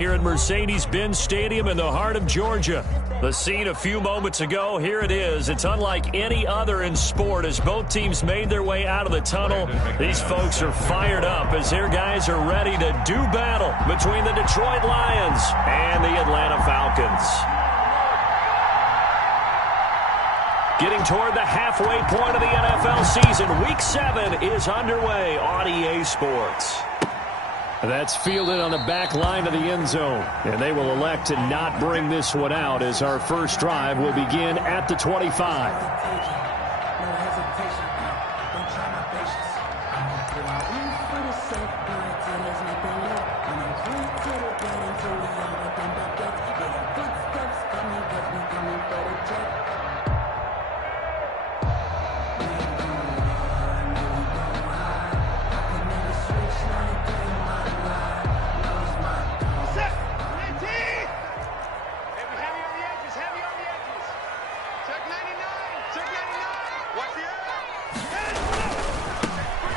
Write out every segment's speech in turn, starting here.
Here at Mercedes-Benz Stadium in the heart of Georgia. The scene a few moments ago, here it is. It's unlike any other in sport as both teams made their way out of the tunnel. These folks are fired up as their guys are ready to do battle between the Detroit Lions and the Atlanta Falcons. Getting toward the halfway point of the NFL season, Week 7 is underway on EA Sports. That's fielded on the back line of the end zone. And they will elect to not bring this one out as our first drive will begin at the 25.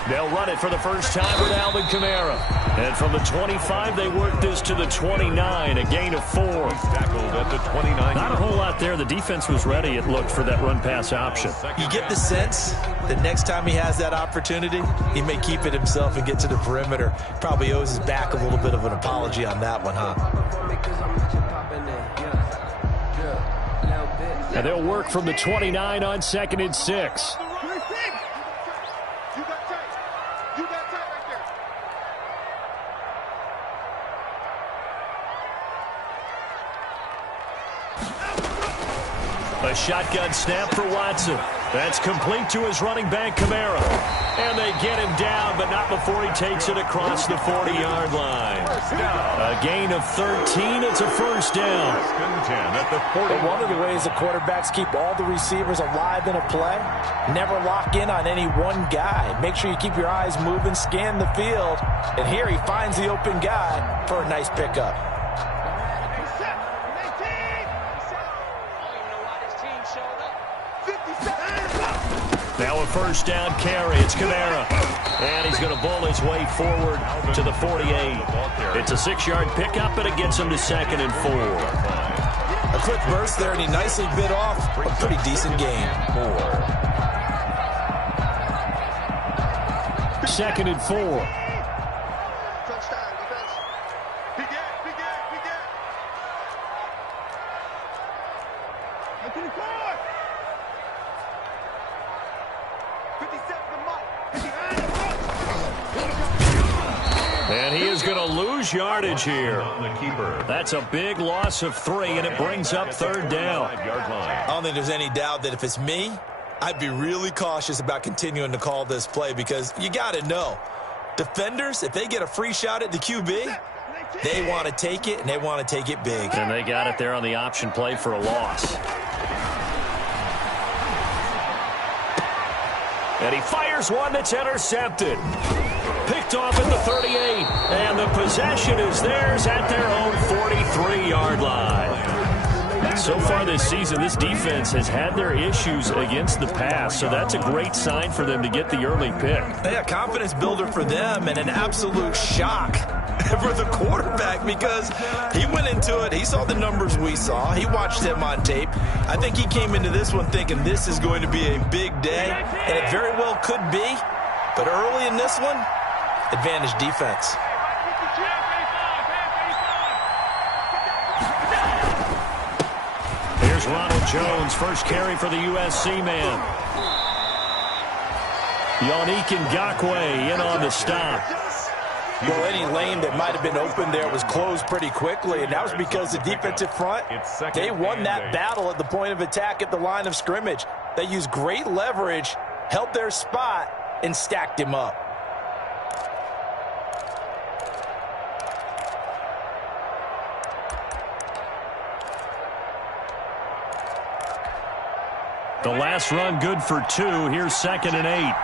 They'll run it for the first time with Alvin Kamara. And from the 25, they work this to the 29, a gain of 4. Tackled at the 29. Not a whole lot there. The defense was ready, it looked, for that run-pass option. You get the sense that next time he has that opportunity, he may keep it himself and get to the perimeter. Probably owes his back a little bit of an apology on that one, huh? And they'll work from the 29 on 2nd and 6. A shotgun snap for Watson. That's complete to his running back, Kamara. And they get him down, but not before he takes it across the 40-yard line. A gain of 13. It's a first down. But one of the ways the quarterbacks keep all the receivers alive in a play, never lock in on any one guy. Make sure you keep your eyes moving, scan the field. And here he finds the open guy for a nice pickup. Now a first down carry. It's Kamara. And he's going to bull his way forward to the 48. It's a 6-yard pickup, and it gets him to 2nd and 4. A quick burst there, and he nicely bit off a pretty decent gain. 2nd and 4. And he is going to lose yardage here. That's a big loss of 3, and it brings up 3rd down. I don't think there's any doubt that if it's me, I'd be really cautious about continuing to call this play because you got to know, defenders, if they get a free shot at the QB, they want to take it, and they want to take it big. And they got it there on the option play for a loss. And he fires one that's intercepted. Picked off at the 38, and the possession is theirs at their own 43-yard line. So far this season, this defense has had their issues against the pass, so that's a great sign for them to get the early pick. Yeah, confidence builder for them and an absolute shock for the quarterback because he went into it. He saw the numbers we saw. He watched them on tape. I think he came into this one thinking this is going to be a big day, and it very well could be. But early in this one, advantage defense. Here's Ronald Jones, first carry for the USC man. Yannick Ngakoue in on the stop. Well, any lane that might have been open there was closed pretty quickly, and that was because the defensive front, they won that battle at the point of attack at the line of scrimmage. They used great leverage, held their spot, and stacked him up. The last run good for 2. Here's 2nd and 8.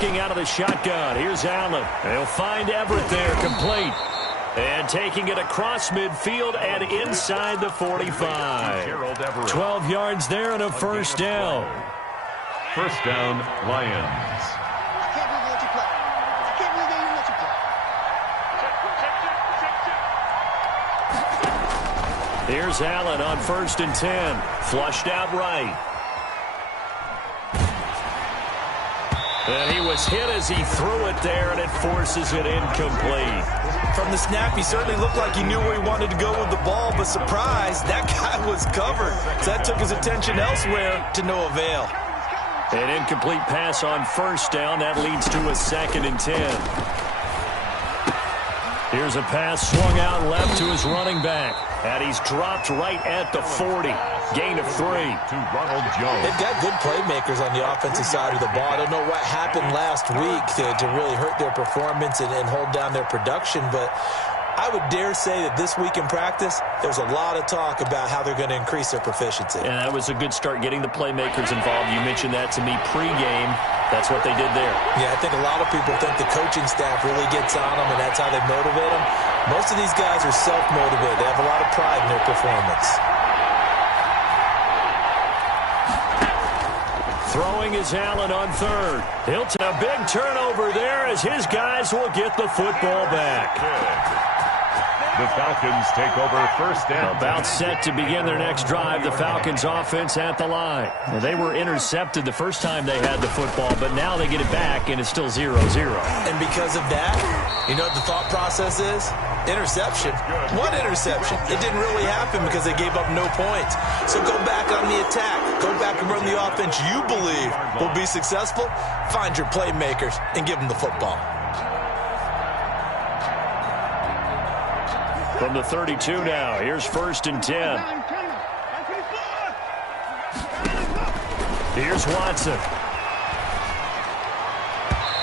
looking out of the shotgun. Here's Allen. They'll find Everett there, complete. And taking it across midfield and inside the 45. 12 yards there and a first down. First down, Lions. Here's Allen on 1st and 10. Flushed out right. And he was hit as he threw it there, and it forces it incomplete. From the snap, he certainly looked like he knew where he wanted to go with the ball, but surprise, that guy was covered. So that took his attention elsewhere to no avail. An incomplete pass on 1st down. That leads to a 2nd and 10. Here's a pass swung out left to his running back. And he's dropped right at the 40. Gain of 3. To Ronald Jones. They've got good playmakers on the offensive side of the ball. I don't know what happened last week to really hurt their performance and hold down their production, but I would dare say that this week in practice, there's a lot of talk about how they're going to increase their proficiency. And that was a good start, getting the playmakers involved. You mentioned that to me pregame. That's what they did there. Yeah, I think a lot of people think the coaching staff really gets on them, and that's how they motivate them. Most of these guys are self-motivated. They have a lot of pride in their performance. Throwing is Allen on 3rd. He'll take a big turnover there as his guys will get the football back. The Falcons take over 1st down. About set to begin their next drive. The Falcons offense at the line. Now, they were intercepted the first time they had the football, but now they get it back, and it's still 0-0. And because of that, you know what the thought process is? Interception. One interception. It didn't really happen because they gave up no points. So go back on the attack. Go back and run the offense you believe will be successful. Find your playmakers and give them the football. From the 32 now, here's 1st and 10. Here's Watson.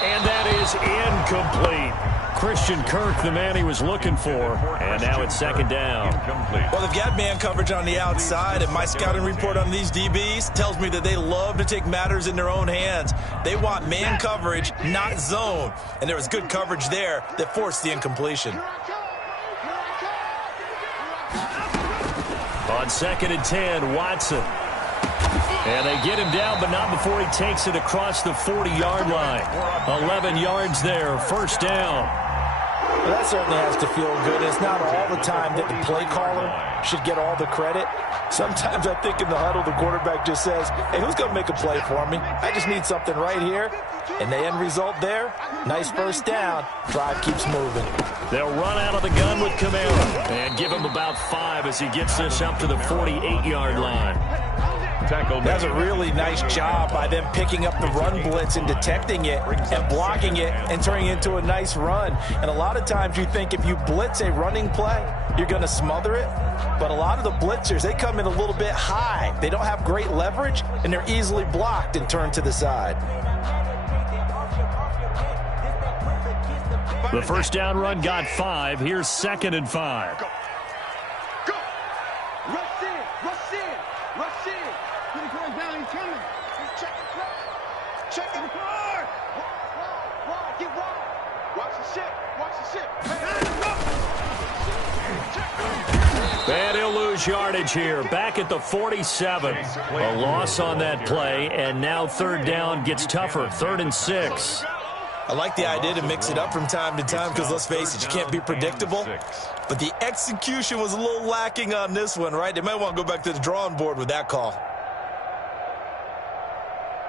And that is incomplete. Christian Kirk, the man he was looking for, and now it's 2nd down. Well, they've got man coverage on the outside, and my scouting report on these DBs tells me that they love to take matters in their own hands. They want man coverage, not zone, and there was good coverage there that forced the incompletion. On 2nd and 10, Watson. And they get him down, but not before he takes it across the 40-yard line. 11 yards there, 1st down. Well, that certainly has to feel good. It's not all the time that the play caller should get all the credit. Sometimes I think in the huddle, the quarterback just says, hey, who's going to make a play for me? I just need something right here. And the end result there, nice 1st down. Drive keeps moving. They'll run out of the gun with Kamara and give him about 5 as he gets this up to the 48-yard line. That's a really nice job by them picking up the run blitz and detecting it and blocking it and turning it into a nice run. And a lot of times you think if you blitz a running play, you're going to smother it. But a lot of the blitzers, they come in a little bit high. They don't have great leverage, and they're easily blocked and turned to the side. The 1st down run got 5. Here's 2nd and 5. Go. Rush in. Rush in. Rush in. Put it going down. He's coming. Just check the car. Check the car. Wide. Get wide. Watch the shit. Watch the shit. And he'll lose yardage here. Back at the 47. A loss on that play, and now 3rd down gets tougher. 3rd and 6. I like the idea to mix it up from time to time because, let's face it, you can't be predictable. But the execution was a little lacking on this one, right? They might want to go back to the drawing board with that call.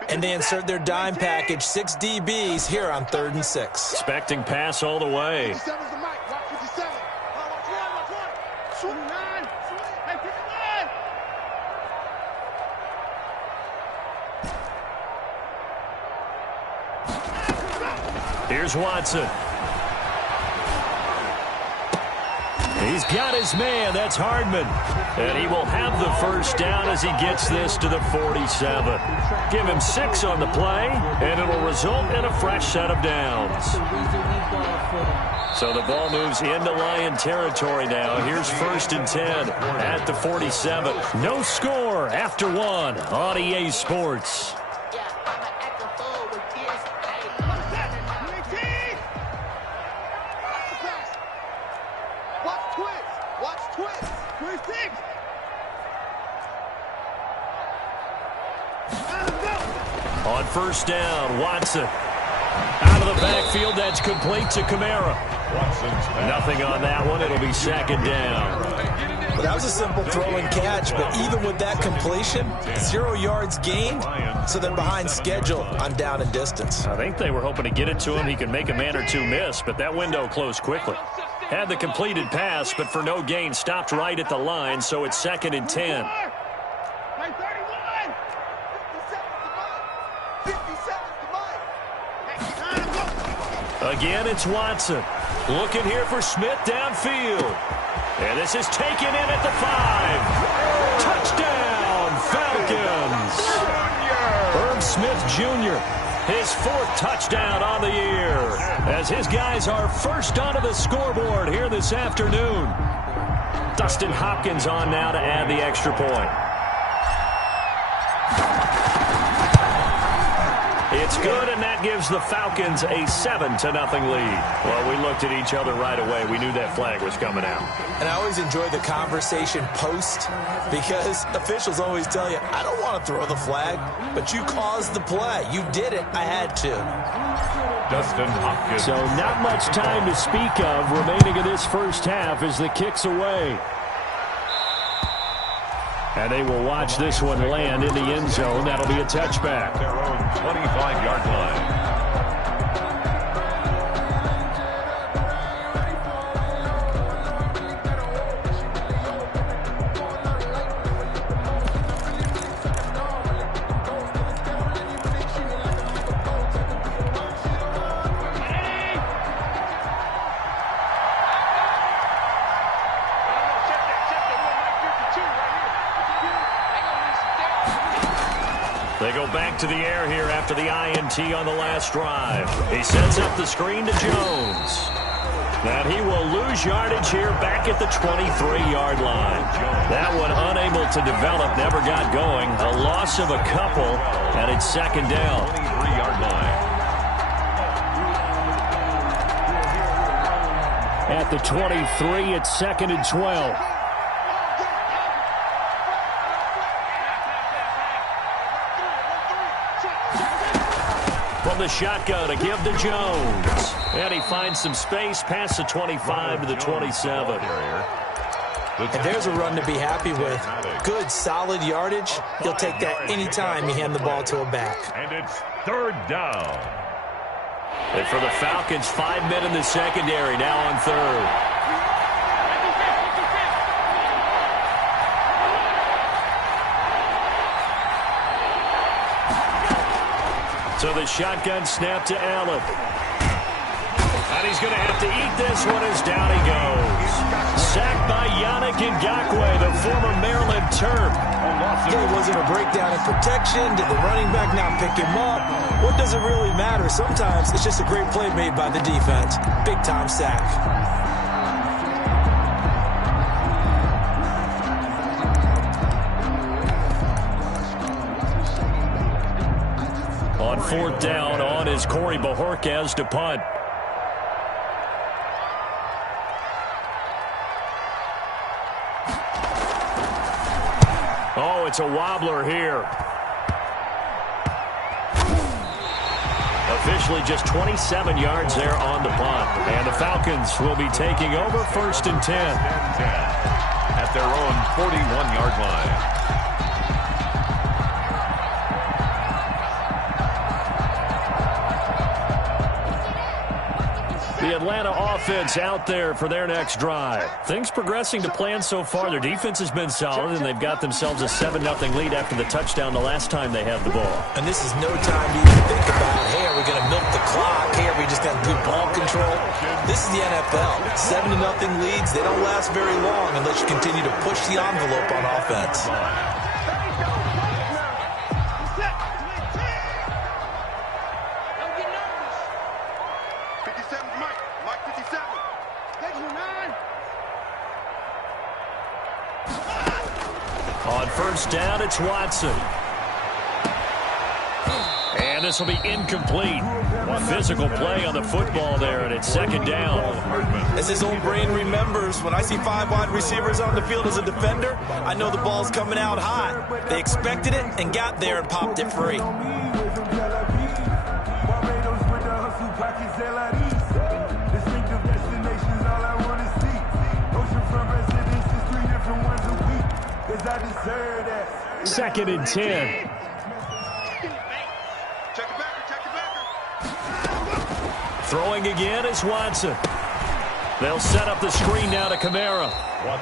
And they insert their dime package, 6 DBs here on 3rd and 6. Expecting pass all the way. 57's the mic. Watch 57. Watch one. 29. Hey, 59. Here's Watson. He's got his man. That's Hardman. And he will have the 1st down as he gets this to the 47. Give him 6 on the play, and it'll result in a fresh set of downs. So the ball moves into Lion territory now. Here's 1st and 10 at the 47. No score after 1 on EA Sports. 26. On first down, Watson. Out of the backfield, that's complete to Kamara. Nothing on that one. It'll be second down. Well, that was a simple throw and catch, but even with that completion, 0 yards gained, so they're behind schedule on down and distance. I think they were hoping to get it to him. He could make a man or two miss, but that window closed quickly. Had the completed pass, but for no gain, stopped right at the line, so it's second and 10. Again, it's Watson. Looking here for Smith downfield. And this is taken in at the 5. Touchdown, Falcons. Herb Smith Jr., his 4th touchdown on the year, as his guys are first onto the scoreboard here this afternoon. Dustin Hopkins on now to add the extra point. It's good, and that gives the Falcons a 7-0 lead. Well, we looked at each other right away. We knew that flag was coming out. And I always enjoy the conversation post, because officials always tell you, I don't want to throw the flag, but you caused the play. You did it. I had to. Dustin Hopkins. So not much time to speak of remaining in this first half as the kick's away. And they will watch this one land in the end zone. That'll be a touchback. Their own 25-yard line. They go back to the air here after the INT on the last drive. He sets up the screen to Jones. And he will lose yardage here back at the 23-yard line. That one unable to develop, never got going. A loss of a couple, and it's second down. 23-yard line. At the 23, it's second and 12. From the shotgun to give to Jones. And he finds some space past the 25 to the 27. And there's a run to be happy with. Good, solid yardage. He'll take that anytime you hand the ball to a back. And it's third down. And for the Falcons, 5 men in the secondary, now on third. So the shotgun snap to Allen. And he's going to have to eat this one as down he goes. Sacked by Yannick Ngakoue, the former Maryland Terp. It wasn't a breakdown in protection. Did the running back not pick him up? What does it really matter? Sometimes it's just a great play made by the defense. Big-time sack. On fourth down, on is Corey Bojorquez to punt. Oh, it's a wobbler here. Officially just 27 yards there on the punt. And the Falcons will be taking over first and 10. At their own 41-yard line. The Atlanta offense out there for their next drive. Things progressing to plan so far. Their defense has been solid, and they've got themselves a 7-0 lead after the touchdown the last time they had the ball. And this is no time to even think about, hey, are we going to milk the clock? Hey, are we just got good ball control? This is the NFL. 7-0 leads, they don't last very long unless you continue to push the envelope on offense. On first down, it's Watson. And this will be incomplete. Physical play on the football there, and it's second down. As his own brain remembers, when I see 5 wide receivers on the field as a defender, I know the ball's coming out high. They expected it and got there and popped it free. Second and 10. Throwing again is Watson. They'll set up the screen now to Kamara.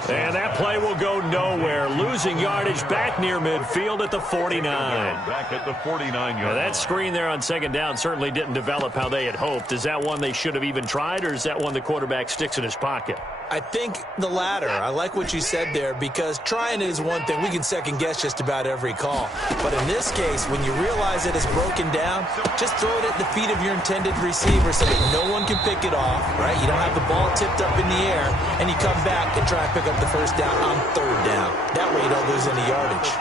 And that play will go nowhere. Losing yardage back near midfield at the 49. Back at the 49-yard That screen there on second down certainly didn't develop how they had hoped. Is that one they should have even tried, or is that one the quarterback sticks in his pocket? I think the latter. I like what you said there, because trying is one thing. We can second guess just about every call. But in this case, when you realize that it's broken down, just throw it at the feet of your intended receiver so that no one can pick it off, right? You don't have the ball tipped up in the air, and you come back and try and pick up the first down on third down. That way you don't lose any yardage.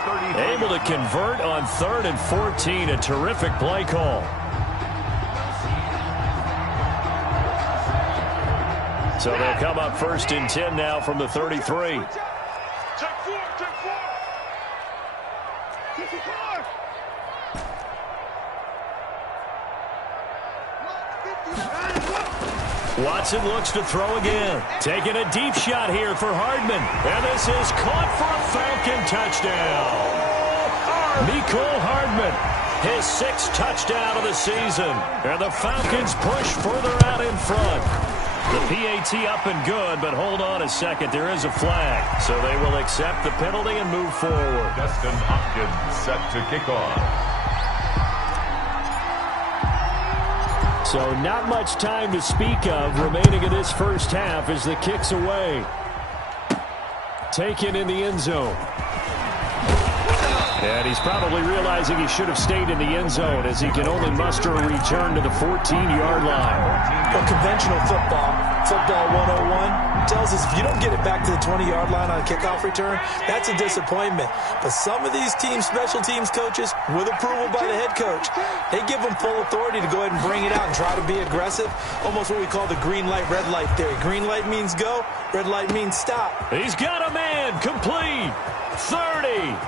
Able to convert on 3rd and 14. A terrific play call. So they'll come up 1st and 10 now from the 33. Check 4. Watson looks to throw again. Taking a deep shot here for Hardman. And this is caught for a Falcon touchdown. Mecole Hardman, his 6th touchdown of the season. And the Falcons push further out in front. The PAT up and good, but hold on a second. There is a flag. So they will accept the penalty and move forward. Dustin Hopkins set to kick off. So not much time to speak of remaining in this first half as the kick's away. Taken in the end zone. And he's probably realizing he should have stayed in the end zone as he can only muster a return to the 14-yard line. Well, conventional football 101, tells us if you don't get it back to the 20-yard line on a kickoff return, that's a disappointment. But some of these teams, special teams coaches, with approval by the head coach, they give them full authority to go ahead and bring it out and try to be aggressive. Almost what we call the green light, red light theory. Green light means go, red light means stop. He's got a man, complete, 30.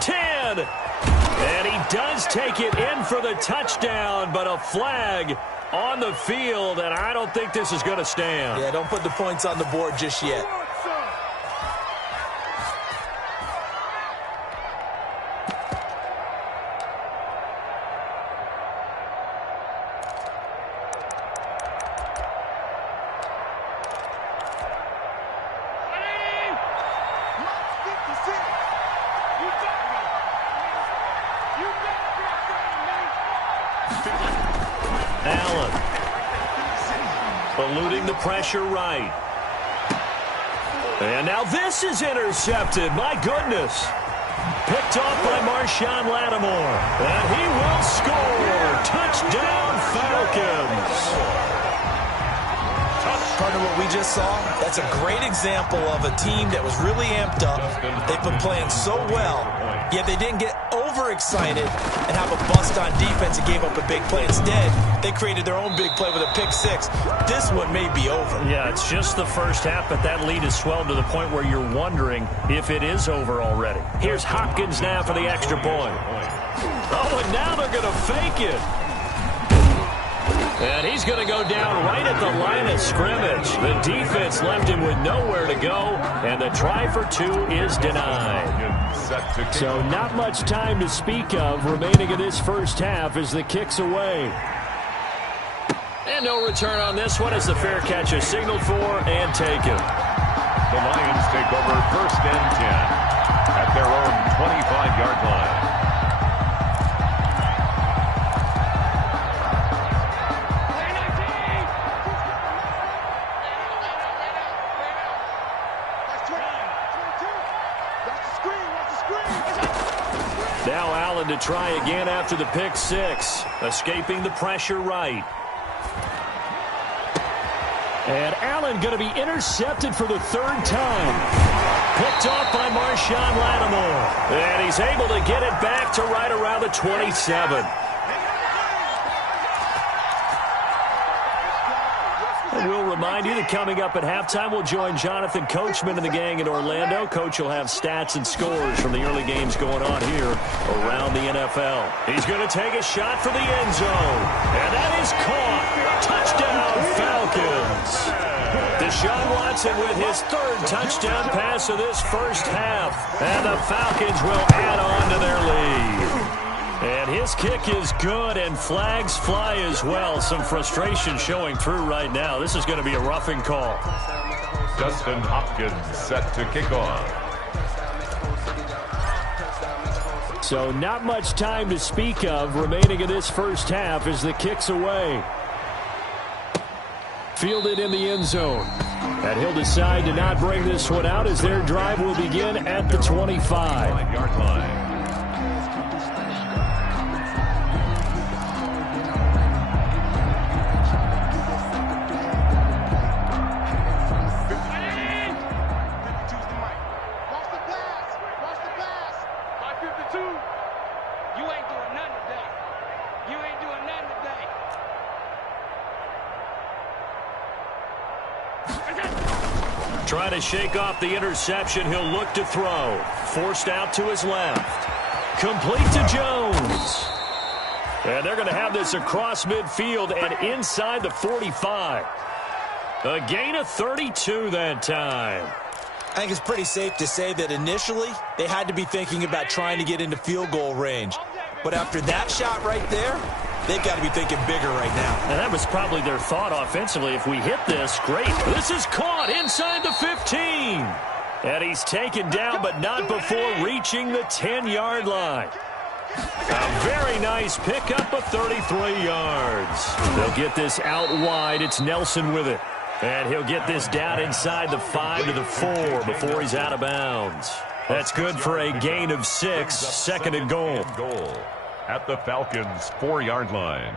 10, and he does take it in for the touchdown, but a flag on the field, and I don't think this is going to stand. Yeah, don't put the points on the board just yet. Allen eluding the pressure right. And now this is intercepted. My goodness. Picked off by Marshawn Lattimore. And he will score. Touchdown, Falcons. Partner, what we just saw, that's a great example of a team that was really amped up. They've been playing so well, yet they didn't get overexcited and have a bust on defense and gave up a big play. Instead, they created their own big play with a pick six. This one may be over. Yeah, it's just the first half, but that lead has swelled to the point where you're wondering if it is over already. Here's Hopkins now for the extra point. Oh, and now they're going to fake it. And he's going to go down right at the line of scrimmage. The defense left him with nowhere to go, and the try for two is denied. So not much time to speak of remaining in this first half as the kick's away. And no return on this one as the fair catch is signaled for and taken. The Lions take over 1st and 10 at their own 25-yard line. Now Allen to try again after the pick six. Escaping the pressure right. And Allen going to be intercepted for the third time. Picked off by Marshawn Lattimore. And he's able to get it back to right around the 27. remind you that coming up at halftime, we'll join Jonathan Coachman and the gang in Orlando. Coach will have stats and scores from the early games going on here around the NFL. He's going to take a shot for the end zone, and that is caught. Touchdown, Falcons. Deshaun Watson with his third touchdown pass of this first half, and the Falcons will add on to their lead. And his kick is good, and flags fly as well. Some frustration showing through right now. This is going to be a roughing call. Dustin Hopkins set to kick off. So not much time to speak of remaining in this first half as the kick's away. Fielded in the end zone. And he'll decide to not bring this one out as their drive will begin at the 25-yard line. Trying to shake off the interception. He'll look to throw. Forced out to his left. Complete to Jones. And they're going to have this across midfield and inside the 45. A gain of 32 that time. I think it's pretty safe to say that initially they had to be thinking about trying to get into field goal range. But after that shot right there, they've got to be thinking bigger right now. And that was probably their thought offensively. If we hit this, great. This is caught inside the 15. And he's taken down, but not before reaching the 10-yard line. A very nice pickup of 33 yards. They'll get this out wide. It's Nelson with it. And he'll get this down inside the 5 to the 4 before he's out of bounds. That's good for a gain of 6, second and goal. At the Falcons' 4-yard line.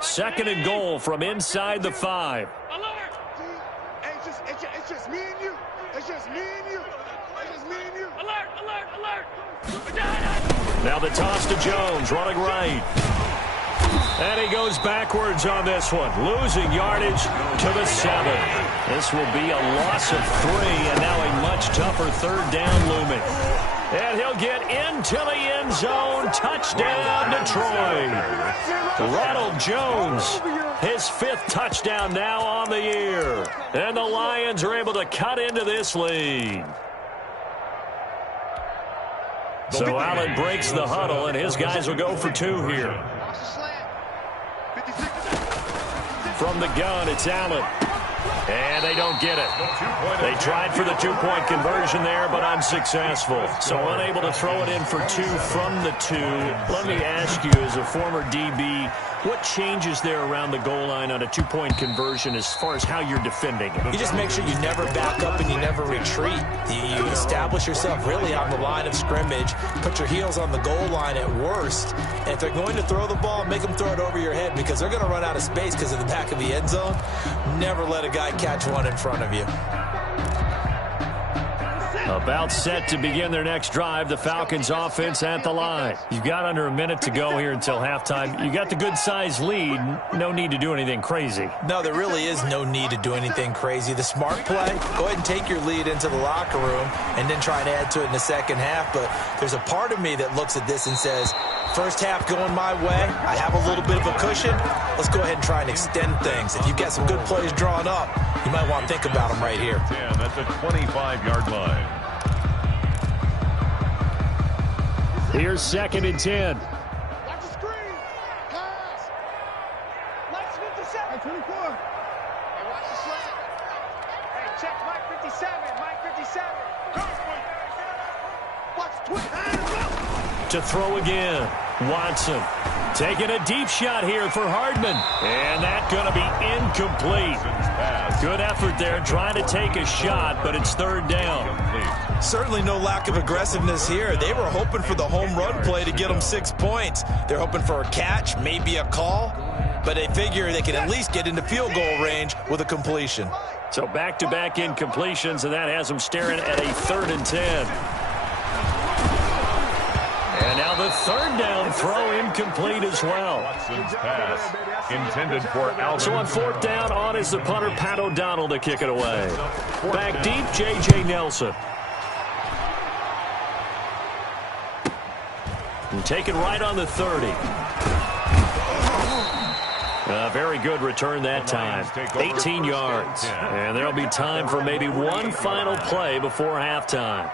Second and goal from inside the 5. Alert! It's just me and you. It's just me and you. It's just me and you. Alert! Alert! Alert! Now the toss to Jones, running right. And he goes backwards on this one, losing yardage to the 7. This will be a loss of 3, and now a much tougher third down looming. And he'll get into the end zone. Touchdown, Detroit. Ronald Jones, his 5th touchdown now on the year. And the Lions are able to cut into this lead. So Allen breaks the huddle, and his guys will go for 2 here. From the gun, it's Allen. And they don't get it. They tried for the 2-point conversion there, but unsuccessful. So unable to throw it in for 2 from the 2. Let me ask you, as a former DB, what changes there around the goal line on a 2-point conversion as far as how you're defending it? You just make sure you never back up and you never retreat. You establish yourself really on the line of scrimmage, put your heels on the goal line at worst, and if they're going to throw the ball, make them throw it over your head because they're going to run out of space because of the back of the end zone. Never let a guy catch one in front of you. About set to begin their next drive, the Falcons offense at the line. You've got under a minute to go here until halftime. You got the good-sized lead. No need to do anything crazy. No, there really is no need to do anything crazy. The smart play, go ahead and take your lead into the locker room and then try and add to it in the second half. But there's a part of me that looks at this and says, first half going my way, I have a little bit of a cushion. Let's go ahead and try and extend things. If you've got some good plays drawn up, you might want to think about them right here. That's a 25-yard line. Here's 2nd and 10. Watch the screen. Pass. Mike 57. 24. Hey, watch the slant. Hey, check Mike 57. Mike 57. Watch 20. To throw again. Watson taking a deep shot here for Hardman. And that's going to be incomplete. Good effort there trying to take a shot, but it's 3rd down. Certainly no lack of aggressiveness here. They were hoping for the home run play to get them 6 points. They're hoping for a catch, maybe a call, but they figure they can at least get into field goal range with a completion. So back-to-back incompletions, and that has them staring at a 3rd and 10. the third down throw incomplete as well. Watson's pass intended for Alvin. So on fourth down, on is the punter, Pat O'Donnell, to kick it away. Back deep, J.J. Nelson. And taken right on the 30. Very good return that time. 18 yards. And there'll be time for maybe one final play before halftime.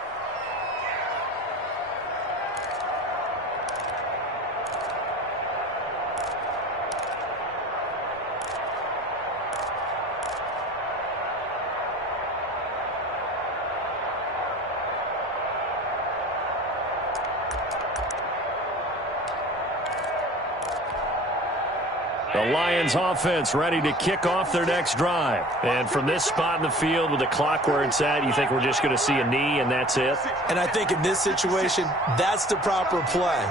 The Lions offense ready to kick off their next drive. And from this spot in the field with the clock where it's at, you think we're just going to see a knee and that's it? And I think in this situation, that's the proper play.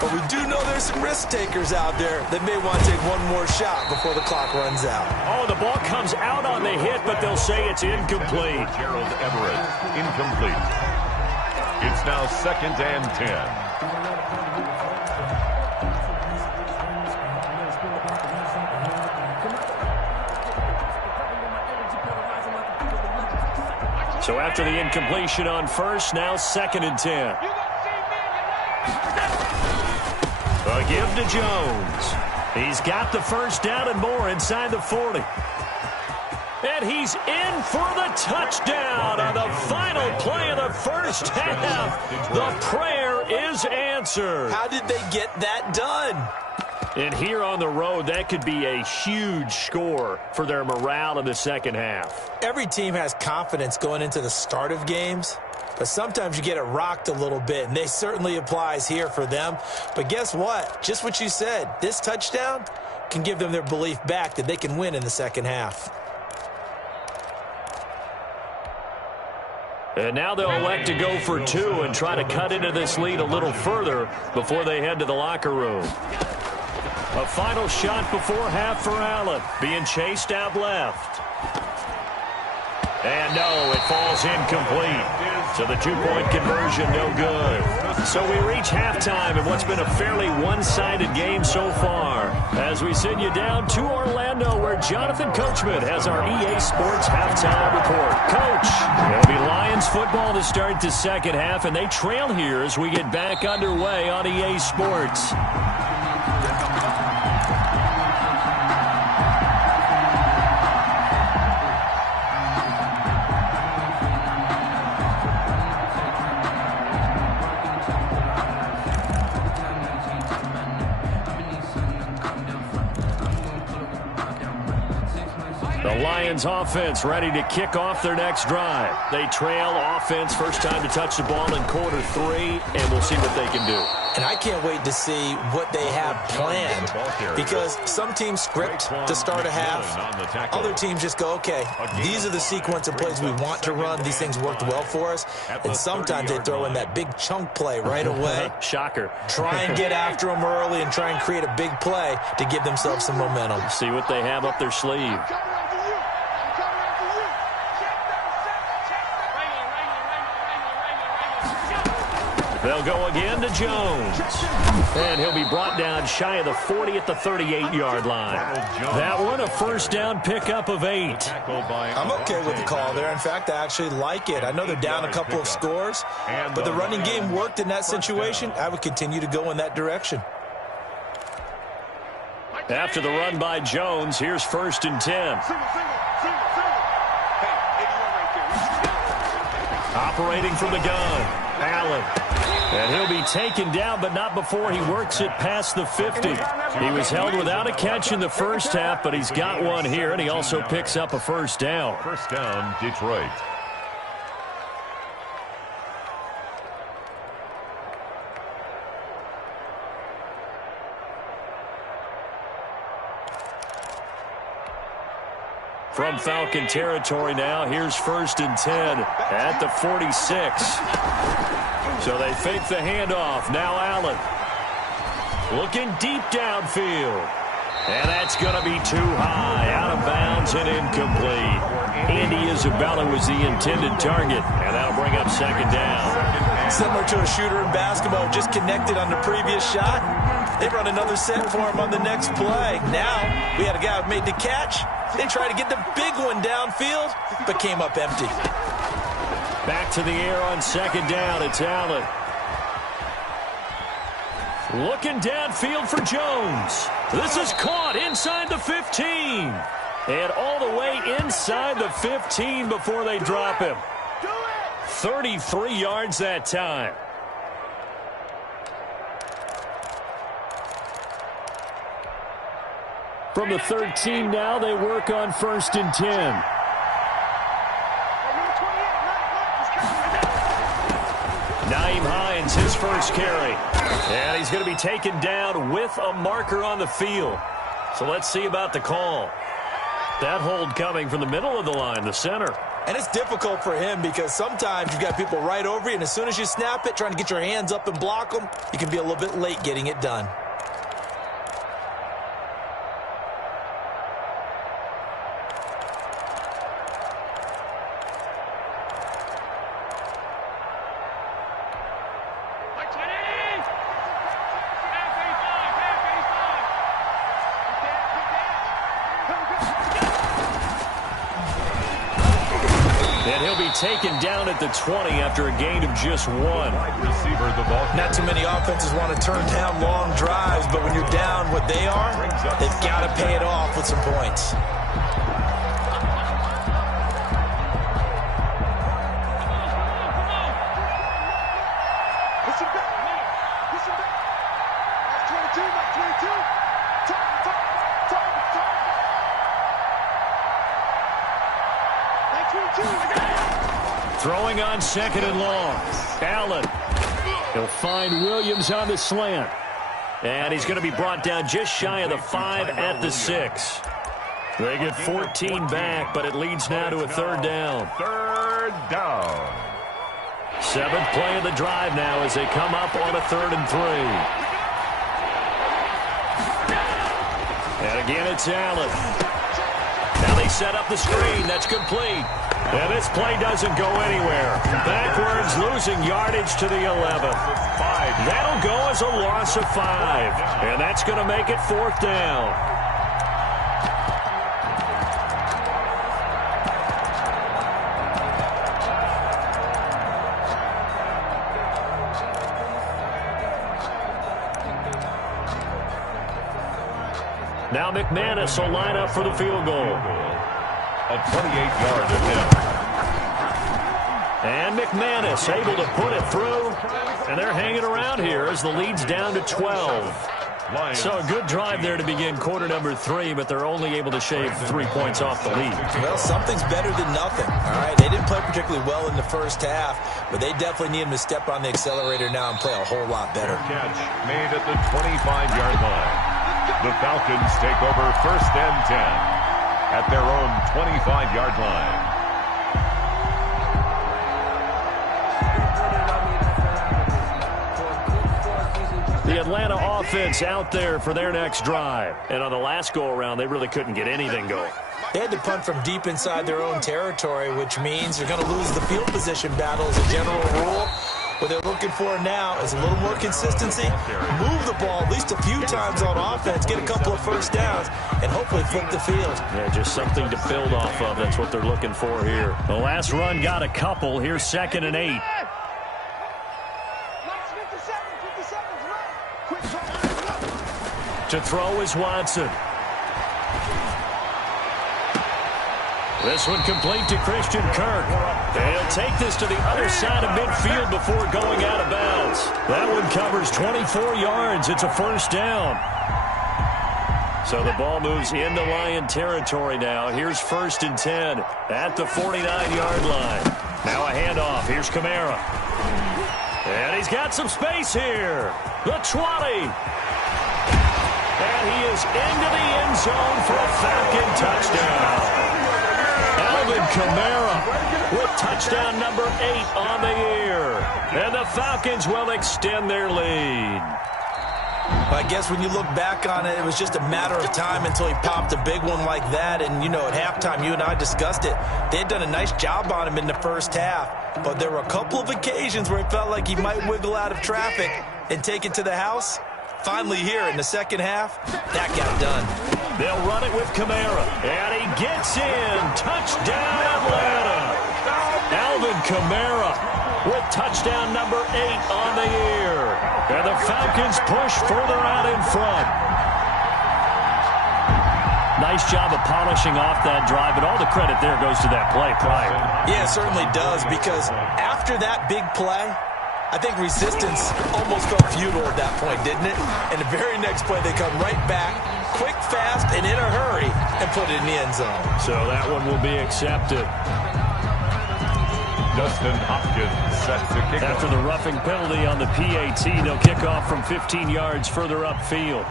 But we do know there's some risk takers out there that may want to take one more shot before the clock runs out. Oh, the ball comes out on the hit, but they'll say it's incomplete. Gerald Everett, incomplete. It's now 2nd and 10. So after the incompletion on first, now 2nd and 10. A give to Jones. He's got the first down and more inside the 40. And he's in for the touchdown on the final play of the first half. The prayer is answered. How did they get that done? And here on the road, that could be a huge score for their morale in the second half. Every team has confidence going into the start of games, but sometimes you get it rocked a little bit, and this certainly applies here for them. But guess what? Just what you said, this touchdown can give them their belief back that they can win in the second half. And now they'll elect to go for two and try to cut into this lead a little further before they head to the locker room. A final shot before half for Allen. Being chased out left. And no, it falls incomplete. So the two-point conversion, no good. So we reach halftime in what's been a fairly one-sided game so far. As we send you down to Orlando, where Jonathan Coachman has our EA Sports halftime report. Coach, it'll be Lions football to start the second half, and they trail here as we get back underway on EA Sports. The Lions offense ready to kick off their next drive. They trail offense, first time to touch the ball in quarter 3, and we'll see what they can do. And I can't wait to see what they have planned, because some teams script to start a half. Other teams just go, okay, these are the sequence of plays we want to run. These things worked well for us. And sometimes they throw in that big chunk play right away. Shocker. Try and get after them early and try and create a big play to give themselves some momentum. See what they have up their sleeve. They'll go again to Jones. And he'll be brought down shy of the 40 at the 38-yard line. That one, a first down pickup of 8. I'm okay with the call there. In fact, I actually like it. I know they're down a couple of scores, but the running game worked in that situation. I would continue to go in that direction. After the run by Jones, here's 1st and 10. Operating from the gun, Allen. And he'll be taken down, but not before he works it past the 50. He was held without a catch in the first half, but he's got one here, and he also picks up a first down. First down, Detroit. From Falcon territory now, here's 1st and 10 at the 46. So they fake the handoff. Now Allen looking deep downfield. And that's going to be too high. Out of bounds and incomplete. Andy Isabella was the intended target. And that'll bring up 2nd down. Similar to a shooter in basketball, just connected on the previous shot. They run another set for him on the next play. Now, we had a guy who made the catch. They tried to get the big one downfield, but came up empty. Back to the air on second down. It's Allen. Looking downfield for Jones. This is caught inside the 15. And all the way inside the 15 before they drop him. 33 yards that time. From the 13 now, they work on 1st and 10. Nyheim Hines, his first carry. And he's going to be taken down with a marker on the field. So let's see about the call. That hold coming from the middle of the line, the center. And it's difficult for him because sometimes you've got people right over you, and as soon as you snap it, trying to get your hands up and block them, you can be a little bit late getting it done. Taken down at the 20 after a gain of just 1. Not too many offenses want to turn down long drives, but when you're down what they are, they've got to pay it off with some points. Listen back. Listen back. That's 22. That's 22. That's 22. Throwing on second and long. Allen. He'll find Williams on the slant. And he's going to be brought down just shy of the 5 at the 6. They get 14 back, but it leads now to a 3rd down. 3rd down. 7th play of the drive now as they come up on a 3rd and 3. And again, it's Allen. Now they set up the screen. That's complete. And this play doesn't go anywhere. Backwards, losing yardage to the 11th. That'll go as a loss of 5. And that's going to make it 4th down. Now McManus will line up for the field goal. A 28-yard attempt. And McManus able to put it through. And they're hanging around here as the lead's down to 12. So a good drive there to begin quarter number 3, but they're only able to shave 3 points off the lead. Well, something's better than nothing. All right, they didn't play particularly well in the first half, but they definitely need him to step on the accelerator now and play a whole lot better. Catch made at the 25-yard line. The Falcons take over 1st and 10 at their own 25-yard line. The Atlanta offense out there for their next drive. And on the last go-around, they really couldn't get anything going. They had to punt from deep inside their own territory, which means they're going to lose the field position battle as a general rule. What they're looking for now is a little more consistency, move the ball at least a few times on offense, get a couple of first downs, and hopefully flip the field. Yeah, just something to build off of. That's what they're looking for here. The last run got a couple. Here's 2nd and 8. To throw is Watson. This one complete to Christian Kirk. They'll take this to the other side of midfield before going out of bounds. That one covers 24 yards. It's a 1st down. So the ball moves into Lion territory now. Here's 1st and 10 at the 49-yard line. Now a handoff. Here's Kamara. And he's got some space here. The 20. And he is into the end zone for a Falcon touchdown. Alvin Kamara with touchdown number 8 on the year. And the Falcons will extend their lead. I guess when you look back on it, it was just a matter of time until he popped a big one like that. And, you know, at halftime, you and I discussed it. They had done a nice job on him in the first half. But there were a couple of occasions where it felt like he might wiggle out of traffic and take it to the house. Finally here in the second half, that got done. They'll run it with Kamara. And he gets in. Touchdown, Atlanta. Alvin Kamara with touchdown number 8 on the year. And the Falcons push further out in front. Nice job of polishing off that drive, but all the credit there goes to that play prior. Yeah, it certainly does, because after that big play, I think resistance almost felt futile at that point, didn't it? And the very next play, they come right back, quick, fast, and in a hurry, and put it in the end zone. So that one will be accepted. Dustin Hopkins set to kick After the roughing penalty on the PAT, they'll kick off from 15 yards further upfield.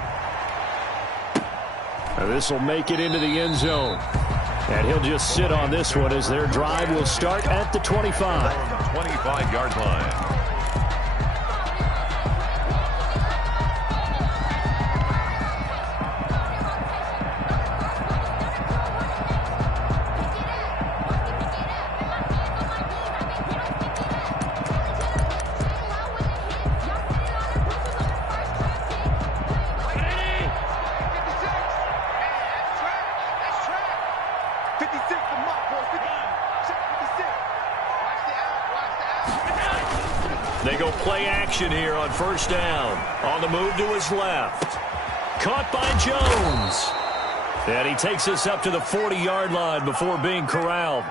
This will make it into the end zone. And he'll just sit on this one as their drive will start at the 25. 25-yard line. They go play action here on first down. On the move to his left. Caught by Jones. And he takes us up to the 40-yard line before being corralled.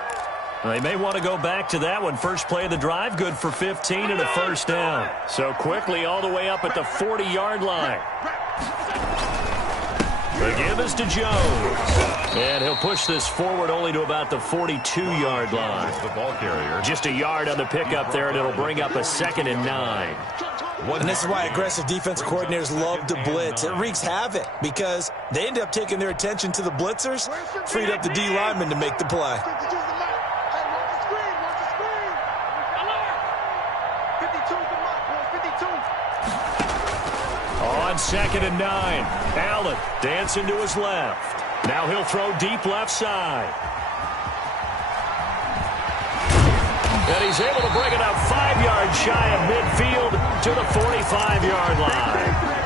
They may want to go back to that one. First play of the drive, good for 15 and a first down. So quickly all the way up at the 40-yard line. The give is to Jones. And he'll push this forward only to about the 42-yard line. The ball carrier. Just a yard on the pickup there, and it'll bring up a 2nd and 9. And this is why aggressive defense coordinators love to blitz. It wreaks havoc because they end up taking their attention to the blitzers, freed up the D lineman to make the play. On 2nd and 9, Allen dancing to his left. Now he'll throw deep left side. And he's able to bring it up 5 yards shy of midfield to the 45-yard line.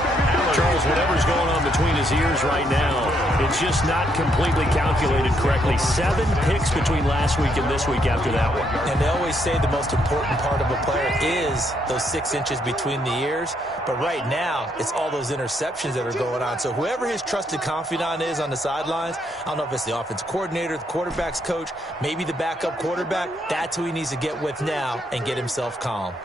Charles, whatever's going on between his ears right now, it's just not completely calculated correctly. 7 picks between last week and this week after that one. And they always say the most important part of a player is those 6 inches between the ears. But right now, it's all those interceptions that are going on. So whoever his trusted confidant is on the sidelines, I don't know if it's the offensive coordinator, the quarterback's coach, maybe the backup quarterback, that's who he needs to get with now and get himself calm.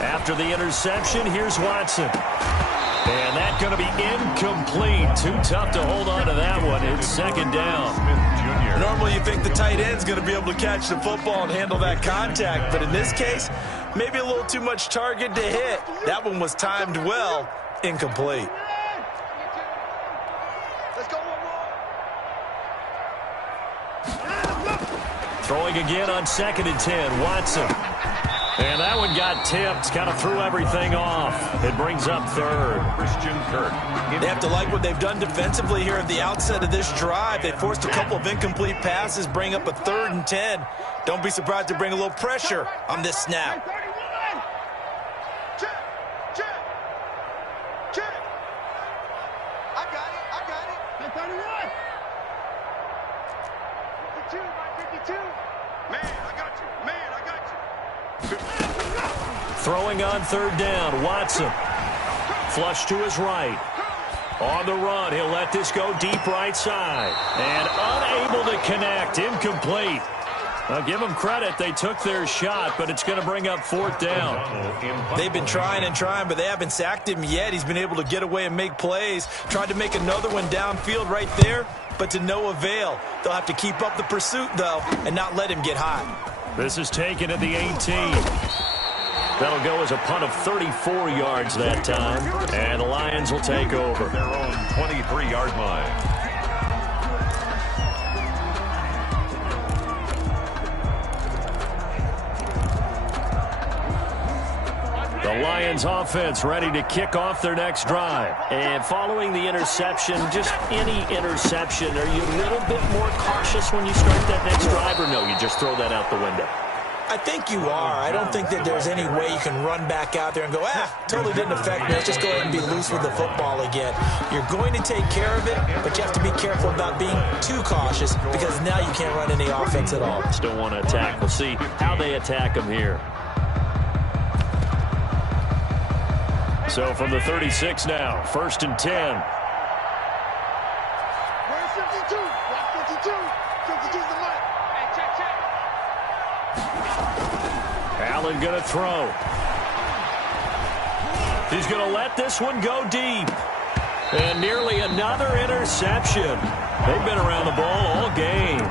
After the interception, here's Watson. And that's going to be incomplete. Too tough to hold on to that one. It's 2nd down. Normally you think the tight end's going to be able to catch the football and handle that contact. But in this case, maybe a little too much target to hit. That one was timed well. Incomplete. Let's go one more. Throwing again on 2nd and 10. Watson. And that one got tipped, kind of threw everything off. It brings up 3rd. Christian Kirk. They have to like what they've done defensively here at the outset of this drive. They forced a couple of incomplete passes, bring up a 3rd and 10. Don't be surprised to bring a little pressure on this snap. Check. I got it. 31. 52, 52. Man, I got you. Throwing on 3rd down, Watson. Flush to his right. On the run, he'll let this go deep right side. And unable to connect, incomplete. I'll give them credit. They took their shot, but it's going to bring up 4th down. They've been trying and trying, but they haven't sacked him yet. He's been able to get away and make plays. Tried to make another one downfield right there, but to no avail. They'll have to keep up the pursuit, though, and not let him get hot. This is taken at the 18. That'll go as a punt of 34 yards that time. And the Lions will take over. Their own 23-yard line. The The Lions offense ready to kick off their next drive. And following the interception, just any interception, are you a little bit more cautious when you start that next drive, or no, you just throw that out the window? I think you are. I don't think that there's any way you can run back out there and go, totally didn't affect me. Let's just go ahead and be loose with the football again. You're going to take care of it, but you have to be careful about being too cautious because now you can't run any offense at all. Still want to attack. We'll see how they attack them here. So from the 36 now, 1st and 10. Where's 52? Block 52. 52's the mic. Hey, check. Allen going to throw. He's going to let this one go deep. And nearly another interception. They've been around the ball all game.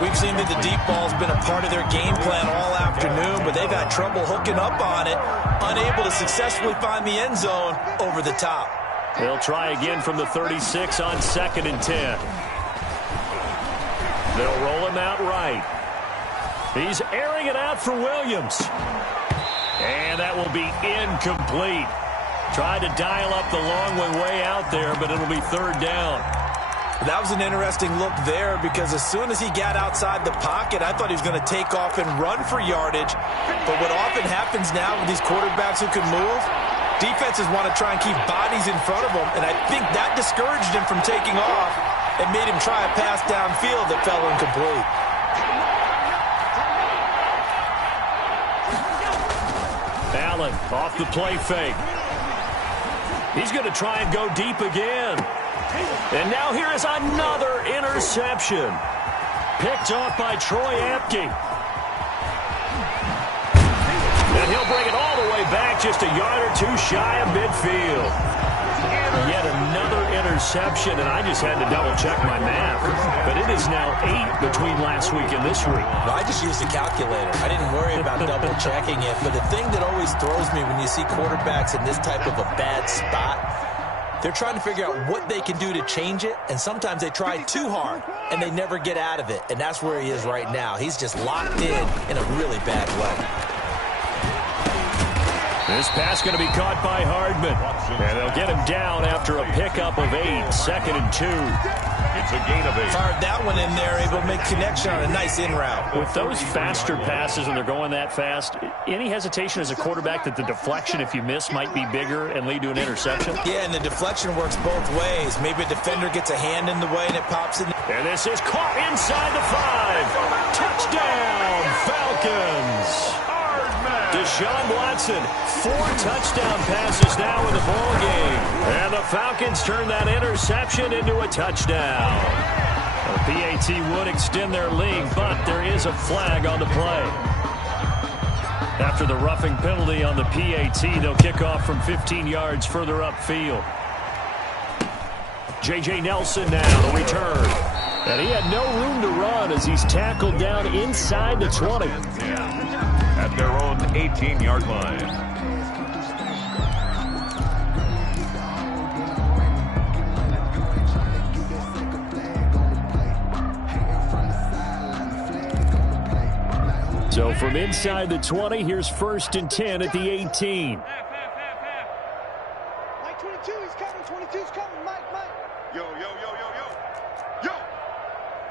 We've seen that the deep ball's been a part of their game plan all afternoon, but they've had trouble hooking up on it, unable to successfully find the end zone over the top. They'll try again from the 36 on 2nd and 10. They'll roll him out right. He's airing it out for Williams. And that will be incomplete. Tried to dial up the long one way out there, but it'll be 3rd down. That was an interesting look there because as soon as he got outside the pocket, I thought he was going to take off and run for yardage. But what often happens now with these quarterbacks who can move, defenses want to try and keep bodies in front of them, and I think that discouraged him from taking off and made him try a pass downfield that fell incomplete. Allen off the play fake. He's going to try and go deep again. And now here is another interception. Picked off by Troy Apke. And he'll bring it all the way back just a yard or two shy of midfield. Yet another interception, and I just had to double-check my math. But it is now 8 between last week and this week. No, I just used a calculator. I didn't worry about double-checking it. But the thing that always throws me when you see quarterbacks in this type of a bad spot, they're trying to figure out what they can do to change it, and sometimes they try too hard, and they never get out of it. And that's where he is right now. He's just locked in a really bad way. This pass going to be caught by Hardman. And they'll get him down after a pickup of 8, 2nd and 2. It's a gain of 8. Fired that one in there, able to make connection on a nice in route. With those faster passes and they're going that fast, any hesitation as a quarterback that the deflection, if you miss, might be bigger and lead to an interception? Yeah, and the deflection works both ways. Maybe a defender gets a hand in the way and it pops in. And this is caught inside the 5. Touchdown, Falcons. Deshaun Watson, 4 touchdown passes now in the ball game. And the Falcons turn that interception into a touchdown. The PAT would extend their lead, but there is a flag on the play. After the roughing penalty on the PAT, they'll kick off from 15 yards further upfield. J.J. Nelson now, the return. And he had no room to run as he's tackled down inside the 20. At their own 18-yard line. So from inside the 20, here's 1st and 10 at the 18. Mike 22, he's coming. 22's coming. Mike. Yo.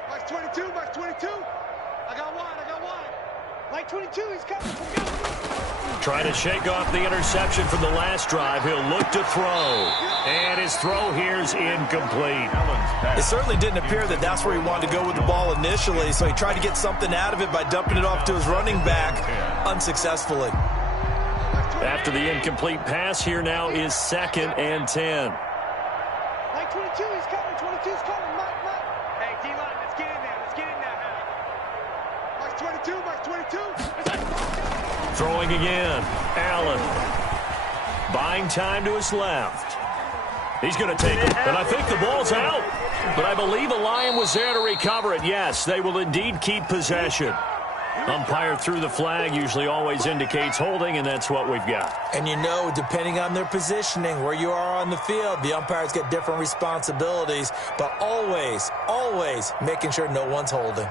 Mike 22. I got one. Mike 22, he's coming. Trying to shake off the interception from the last drive. He'll look to throw. And his throw here's incomplete. It certainly didn't appear that that's where he wanted to go with the ball initially, so he tried to get something out of it by dumping it off to his running back unsuccessfully. After the incomplete pass, here now is 2nd and 10. Mike 22, he's coming. 22's coming. Mike. Hey, D-line, let's get in there. Mike 22. Throwing again. Allen. Buying time to his left. He's going to take it. And I think the ball's out. But I believe the Lion was there to recover it. Yes, they will indeed keep possession. Umpire threw the flag, usually always indicates holding, and that's what we've got. And you know, depending on their positioning, where you are on the field, the umpires get different responsibilities, but always making sure no one's holding.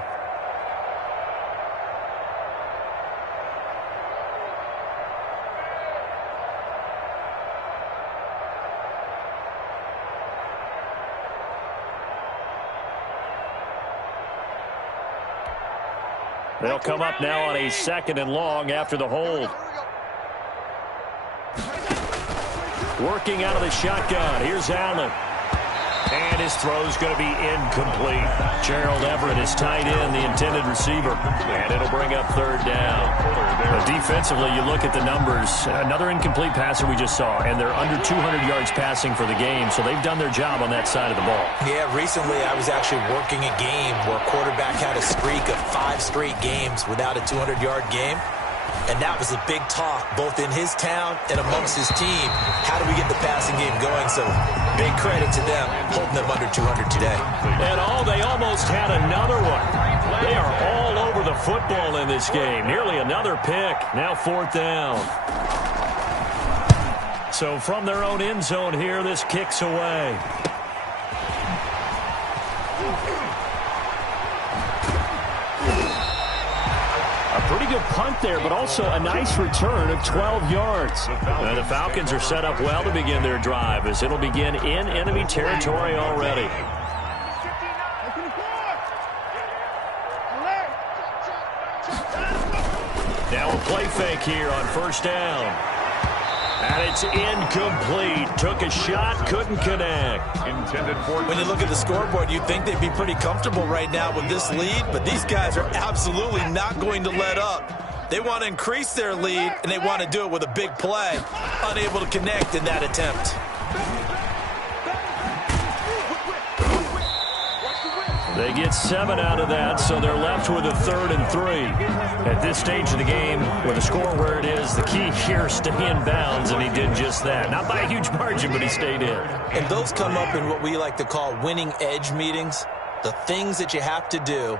They'll come up now on a 2nd and long after the hold. Working out of the shotgun. Here's Allen. And his throw's going to be incomplete. Gerald Everett is tied in, the intended receiver. And it'll bring up 3rd down. Defensively, you look at the numbers. Another incomplete passer we just saw, and they're under 200 yards passing for the game, so they've done their job on that side of the ball. Yeah, recently I was actually working a game where a quarterback had a streak of 5 straight games without a 200-yard game. And that was a big talk, both in his town and amongst his team. How do we get the passing game going? So big credit to them, holding them under 200 today. And they almost had another one. They are all over the football in this game. Nearly another pick. Now 4th down. So from their own end zone here, this kicks away. Pretty good punt there, but also a nice return of 12 yards. And the Falcons are set up well to begin their drive, as it'll begin in enemy territory already. Now a play fake here on 1st down. And it's incomplete. Took a shot, couldn't connect. When you look at the scoreboard, you'd think they'd be pretty comfortable right now with this lead, but these guys are absolutely not going to let up. They want to increase their lead, and they want to do it with a big play. Unable to connect in that attempt. They get 7 out of that, so they're left with a 3rd and 3. At this stage of the game, with the score where it is, the key here is stay in bounds, and he did just that. Not by a huge margin, but he stayed in. And those come up in what we like to call winning edge meetings. The things that you have to do,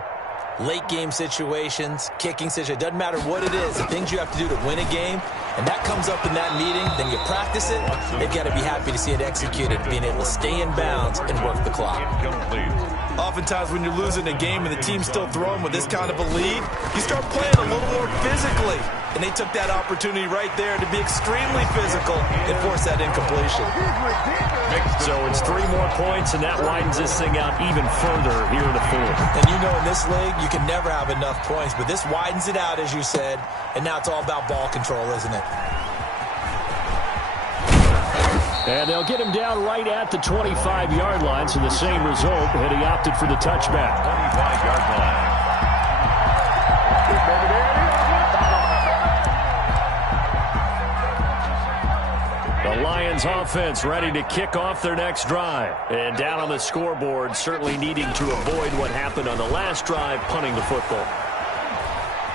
late game situations, kicking situations, doesn't matter what it is, the things you have to do to win a game, and that comes up in that meeting, then you practice it, they've got to be happy to see it executed, being able to stay in bounds and work the clock. Oftentimes when you're losing a game and the team's still throwing with this kind of a lead, you start playing a little more physically. And they took that opportunity right there to be extremely physical and force that incompletion. So it's 3 more points, and that widens this thing out even further here in the 4th. And you know in this league, you can never have enough points, but this widens it out, as you said, and now it's all about ball control, isn't it? And they'll get him down right at the 25-yard line, so the same result, and he opted for the touchback. 25-yard line. The Lions offense ready to kick off their next drive. And down on the scoreboard, certainly needing to avoid what happened on the last drive, punting the football.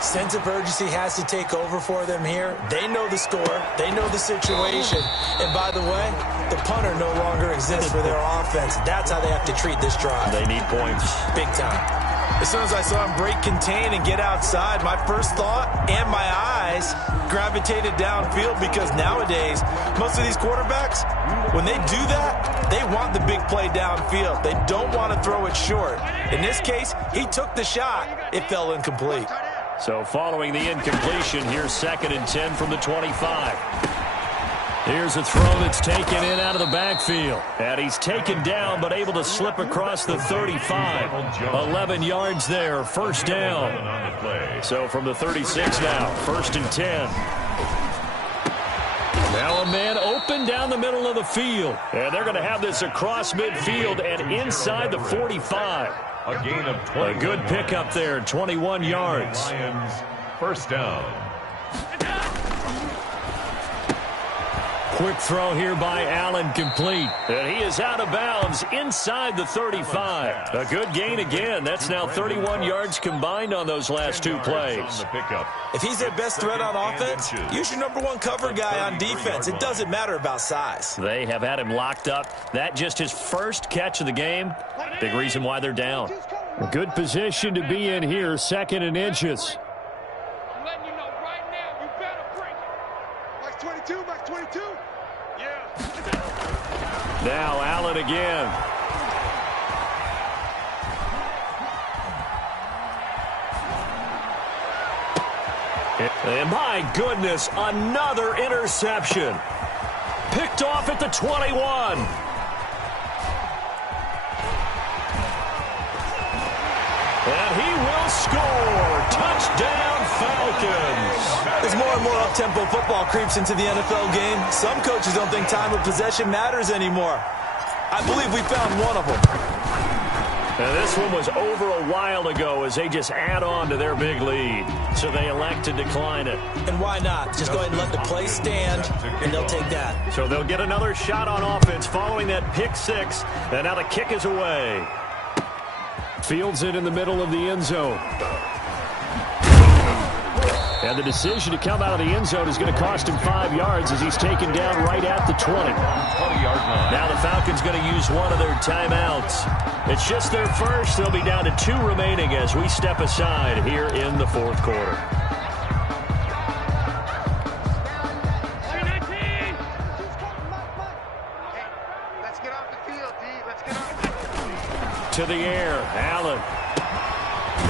Sense of urgency has to take over for them here. They know the score. They know the situation. And by the way, the punter no longer exists for their offense. That's how they have to treat this drive. They need points. Big time. As soon as I saw him break contain and get outside, my first thought and my eyes gravitated downfield, because nowadays, most of these quarterbacks, when they do that, they want the big play downfield. They don't want to throw it short. In this case, he took the shot. It fell incomplete. So following the incompletion, here's 2nd and 10 from the 25. Here's a throw that's taken in out of the backfield. And he's taken down, but able to slip across the 35. 11 yards there, 1st down. So from the 36 now, 1st and 10. Now a man open down the middle of the field. And they're going to have this across midfield and inside the 45. A gain of 20. A good pickup there, 21 yards. Lions, 1st down. Quick throw here by Allen, complete. And he is out of bounds inside the 35. A good gain again. That's now 31 yards combined on those last 2 plays. If he's their best threat on offense, use your #1 cover guy on defense. It doesn't matter about size. They have had him locked up. That just his first catch of the game. Big reason why they're down. A good position to be in here, 2nd and inches. I'm letting you know right now, you better bring it. Max 22, Max 22. Yeah. Now Allen again. And my goodness, another interception. Picked off at the 21. And he will will score. Touchdown, Falcons. As more and more up-tempo football creeps into the NFL game, some coaches don't think time of possession matters anymore. I believe we found one of them. And this one was over a while ago as they just add on to their big lead. So they elect to decline it. And why not? Just go ahead and let the play stand, and they'll take that. So they'll get another shot on offense following that pick six. And now the kick is away. Fields it in the middle of the end zone. And the decision to come out of the end zone is going to cost him 5 yards as he's taken down right at the 20. 20-yard line. Now the Falcons going to use one of their timeouts. It's just their first. They'll be down to 2 remaining as we step aside here in the fourth quarter. Let's get off the field, D. Let's get off. To the air, Allen.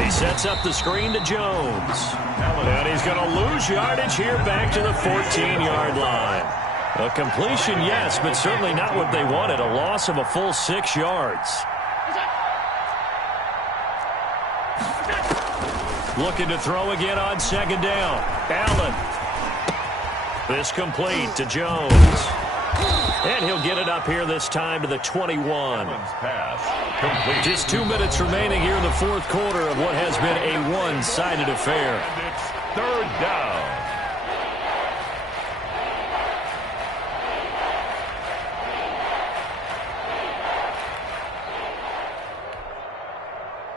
He sets up the screen to Jones. And he's going to lose yardage here back to the 14-yard line. A completion, yes, but certainly not what they wanted. A loss of a full 6 yards. Looking to throw again on second down. Allen. This complete to Jones. And he'll get it up here this time to the 21. Pass. Just 2 minutes remaining here in the fourth quarter of what has been a one-sided affair. And it's third down.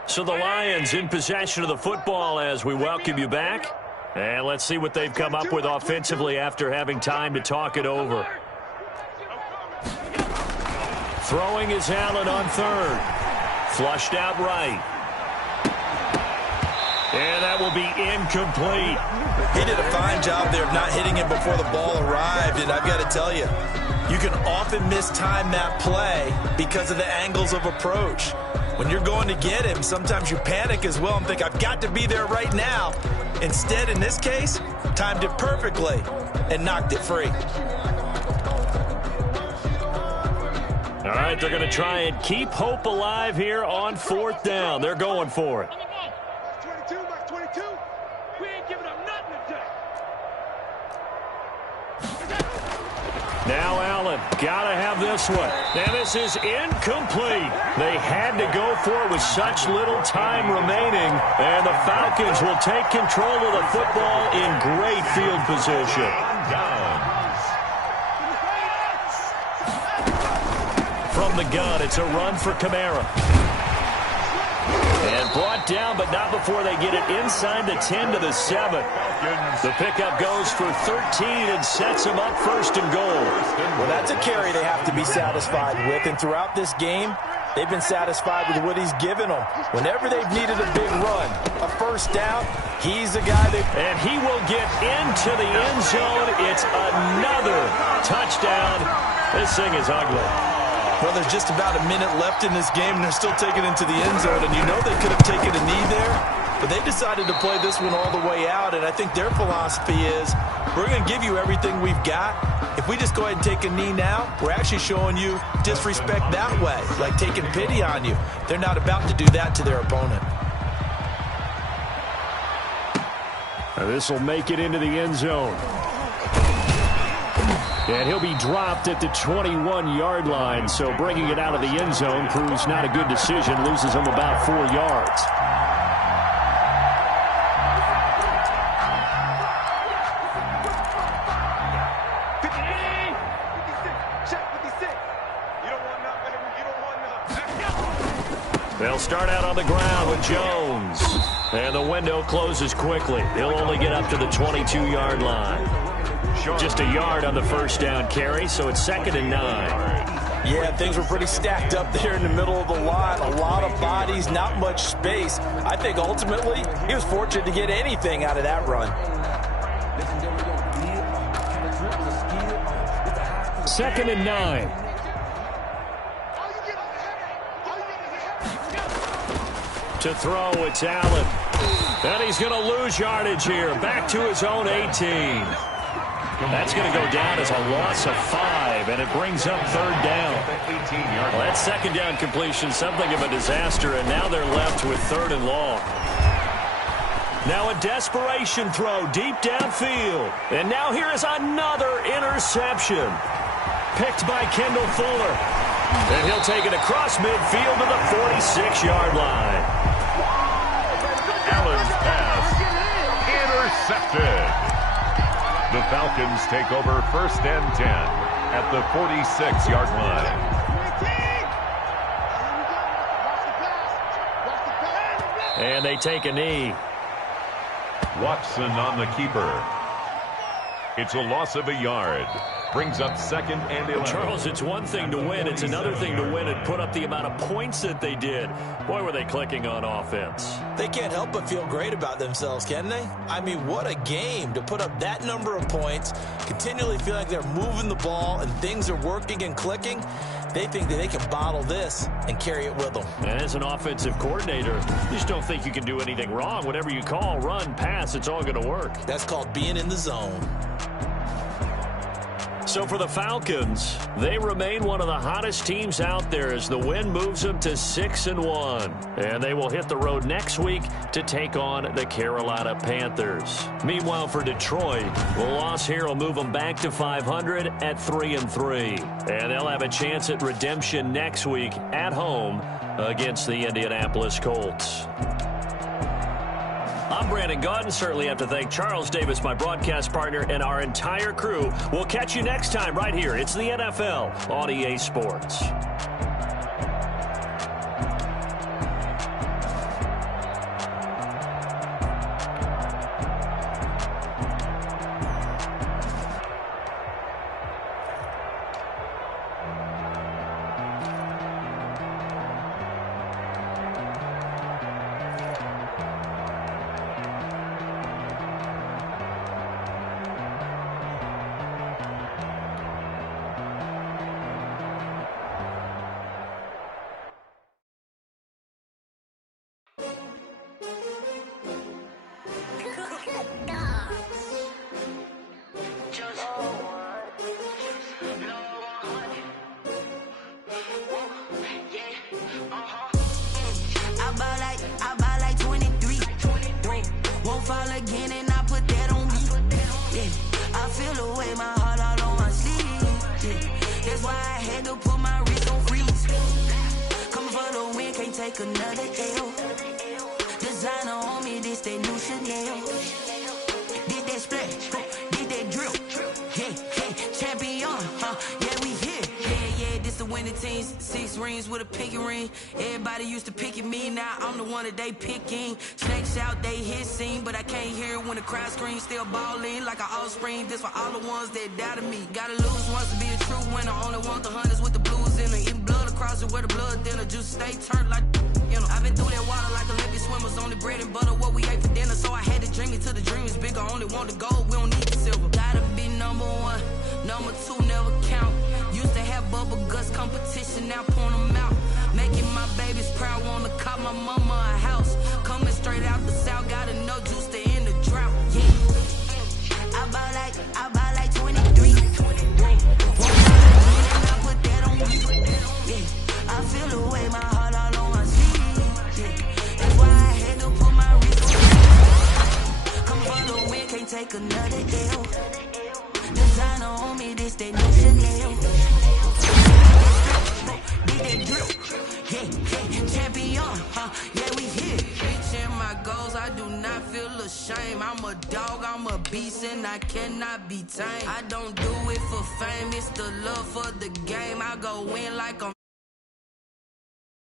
So the Lions in possession of the football as we welcome you back. And let's see what they've come up with offensively after having time to talk it over. Throwing is Allen on third. Flushed out right. And that will be incomplete. He did a fine job there of not hitting it before the ball arrived, and I've got to tell you, you can often mistime that play because of the angles of approach. When you're going to get him, sometimes you panic as well and think, I've got to be there right now. Instead, in this case, timed it perfectly and knocked it free. All right, they're going to try and keep hope alive here on fourth down. They're going for it. Box 22, box 22. We ain't giving up nothing today. Now Allen, gotta have this one. And this is incomplete. They had to go for it with such little time remaining. And the Falcons will take control of the football in great field position. From the gun, it's a run for Kamara. And brought down, but not before they get it inside the 10 to the 7. The pickup goes for 13 and sets them up first and goal. Well, that's a carry they have to be satisfied with. And throughout this game, they've been satisfied with what he's given them. Whenever they've needed a big run, a first down, he's the guy that... And he will get into the end zone. It's another touchdown. This thing is ugly. Well, there's just about a minute left in this game, and they're still taking it into the end zone. And you know they could have taken a knee there, but they decided to play this one all the way out. And I think their philosophy is, we're going to give you everything we've got. If we just go ahead and take a knee now, we're actually showing you disrespect that way, like taking pity on you. They're not about to do that to their opponent. This will make it into the end zone. And he'll be dropped at the 21-yard line, so bringing it out of the end zone proves not a good decision, loses him about 4 yards. They'll start out on the ground with Jones. And the window closes quickly. He'll only get up to the 22-yard line. Just a yard on the first down carry, so it's 2nd and 9. Yeah, things were pretty stacked up there in the middle of the line. A lot of bodies, not much space. I think ultimately he was fortunate to get anything out of that run. 2nd and 9. To throw, it's Allen. And he's going to lose yardage here. Back to his own 18. That's going to go down as a loss of 5, and it brings up 3rd down. Well, that 2nd down completion, something of a disaster, and now they're left with 3rd and long. Now a desperation throw deep downfield. And now here is another interception. Picked by Kendall Fuller. And he'll take it across midfield to the 46-yard line. Allen's pass intercepted. The Falcons take over 1st and 10 at the 46-yard line. And they take a knee. Watson on the keeper. It's a loss of a yard. Brings up 2nd and 11. Charles, it's one thing to win. It's another thing to win and put up the amount of points that they did. Boy, were they clicking on offense. They can't help but feel great about themselves, can they? I mean, what a game to put up that number of points, continually feel like they're moving the ball and things are working and clicking. They think that they can bottle this and carry it with them. And as an offensive coordinator, you just don't think you can do anything wrong. Whatever you call, run, pass, it's all going to work. That's called being in the zone. So for the Falcons, they remain one of the hottest teams out there as the win moves them to 6-1. And they will hit the road next week to take on the Carolina Panthers. Meanwhile, for Detroit, the loss here will move them back to 500 at 3-3. And they'll have a chance at redemption next week at home against the Indianapolis Colts. I'm Brandon Gaudin. Certainly have to thank Charles Davis, my broadcast partner, and our entire crew. We'll catch you next time right here. It's the NFL on EA Sports. Another L. Designer on me, this that new Chanel. Did that splash, did that drill. Yeah, champion, yeah, we here. Yeah, this the winning team. 6 rings with a pinky ring. Everybody used to pick at me, now I'm the one that they picking. Snakes out, they hit scene, but I can't hear it when the crowd screams. Still balling like an offspring. This for all the ones that doubted me. Gotta lose once to be a true winner. Only want the hunters with the blues in it. Eating blood across it where the blood dinner. Juice stay turned like, you know. I've been through that water like Olympic swimmers. Only bread and butter, what we ate for dinner. So I had to dream it till the dream is bigger. Only want the gold, we don't need the silver. Gotta be number 1, number 2 never count. Used to have bubble guts competition, now point them out. Making my babies proud, wanna cop my mama a house. Coming straight out the south, gotta know juice to end the drought. Yeah, I buy like 23. And I put that on me. Yeah, I feel the way, my heart all on my sleeve. Yeah, that's why I had to put my wrist on. Come for the win, can't take another L. Designer on me, this that new Chanel. Did that drill. Yeah, champion, yeah, we here. Reaching my goals, I do not feel ashamed. I'm a dog, I'm a beast, and I cannot be tamed. I don't do it for fame, it's the love for the game. I go in like I'm